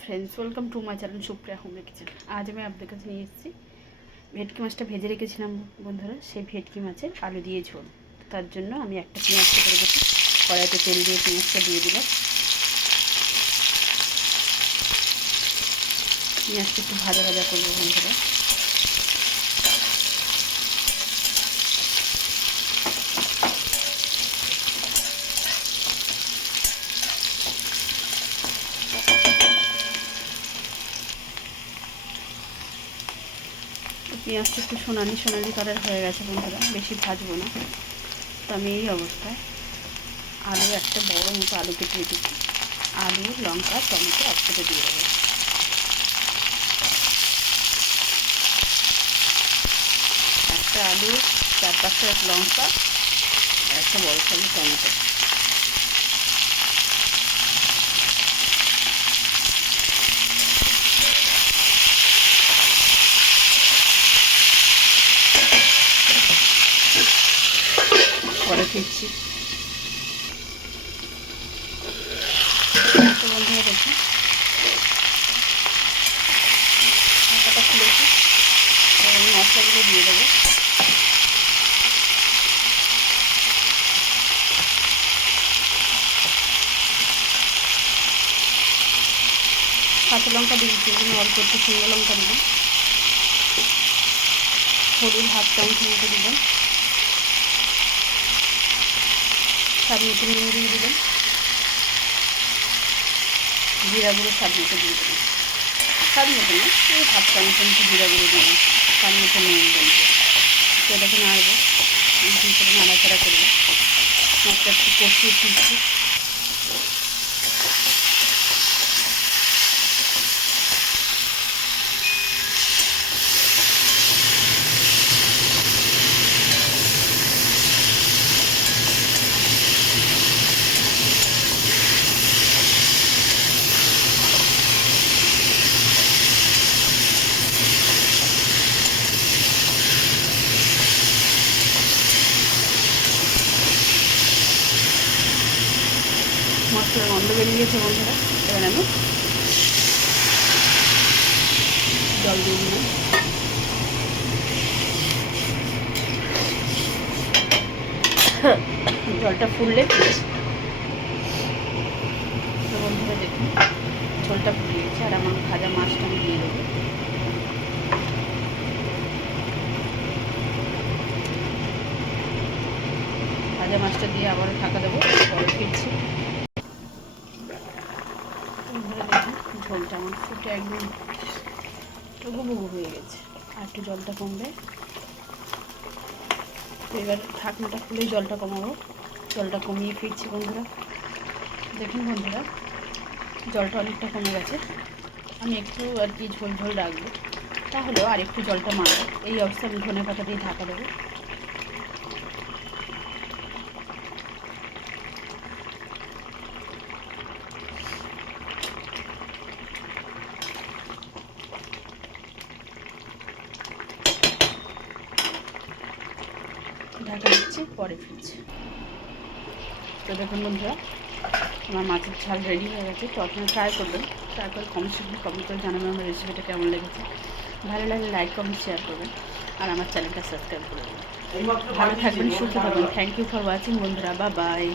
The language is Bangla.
Friends welcome to my channel Supriya home kitchen. आज मैं आपके काছে নিয়ে এসেছি ভেটকি মাছটা ভেজে রেখেছিলাম বন্ধুরা। সেই ভেটকি মাছের আলু দিয়ে ঝোল। তার জন্য আমি একটা পেঁয়াজ কেটে রেখেছি, কড়াইতে তেল দিয়ে পেঁয়াজটা দিয়ে দিলাম। পেঁয়াজটা একটু ভাজা ভাজা করবো বন্ধুরা। পেঁয়াজটা একটু সোনালি সোনালি কালার হয়ে গেছে বন্ধুরা, বেশি ভাজবো না। তো আমি এই অবস্থায় আলু একটা বড় মতো আলু কেটে রেখেছি, আলু লঙ্কা টমেটো একসাথে দিয়ে দেবো। একটা আলু, 4-5টা লঙ্কা, একটা বড় সাইজের টমেটো। পরে ফিরছি তো বন্ধুরা, দেখি ঢাকাটা খুলেছি, আমি মশলাগুলো দিয়ে দেবো। কাঁচা লঙ্কা দিয়েছি, অল্প একটু শুকনো লঙ্কা দিলাম, হলুদ 1/2 চামচ মতো দিলাম, স্বাদ মতো নুন দিয়ে দিলাম, জিরা গুঁড়ো স্বাদ মতো দিয়ে দিলাম। স্বাদ মতো না, ওই 1/2 চামচ মতো জিরা গুঁড়ো দিলাম, স্বাদ মতো নুন বলতে। তো এটাকে নাড়বো, ভিতরে নাড়াচাড়া করবো, মশলা একটু কষিয়ে তুলছি। মশলার গন্ধ বেরিয়ে গেছে বন্ধুরা। এবার আমি জল দিয়ে দিলাম। জলটা ফুললে তো বন্ধুরা দেখুন ঝোলটা ফুলে গেছে। আর আমার ভাজা মাছটা আমি দিয়ে দেবো। ভাজা মাছটা দিয়ে আবারও ঢাকা দেবো, পরে ফিরছি। ঝোলটা আমার ফুটে একদম টুকু হয়ে গেছে, আর একটু জলটা কমবে। এবার ঢাকনাটা খুলে জলটা কমাবো, জলটা কমিয়ে ফিরছি বন্ধুরা। দেখুন বন্ধুরা, জলটা অনেকটা কমে গেছে। আমি একটু আর কি ঝোল ঝোল রাখবো, তাহলেও আর একটু জলটা মারবো। এই অবস্থায় আমি ধনে পাতা দিয়ে ঢাকা দেবো। ঢাকা দিচ্ছি, পরে ফিরছি। তো দেখুন বন্ধুরা, আমার মাছের ঝাল রেডি হয়ে গেছে। তো আপনারা ট্রাই করবেন, ট্রাই করে কমেন্ট করে জানাবেন আমার রেসিপিটা কেমন লেগেছে। ভালো লাগলে লাইক কমেন্ট শেয়ার করবেন, আর আমার চ্যানেলটা সাবস্ক্রাইব করে দেবেন। ভালো থাকবেন, সুস্থ থাকবেন। থ্যাংক ইউ ফর ওয়াচিং বন্ধুরা, বাই বাই।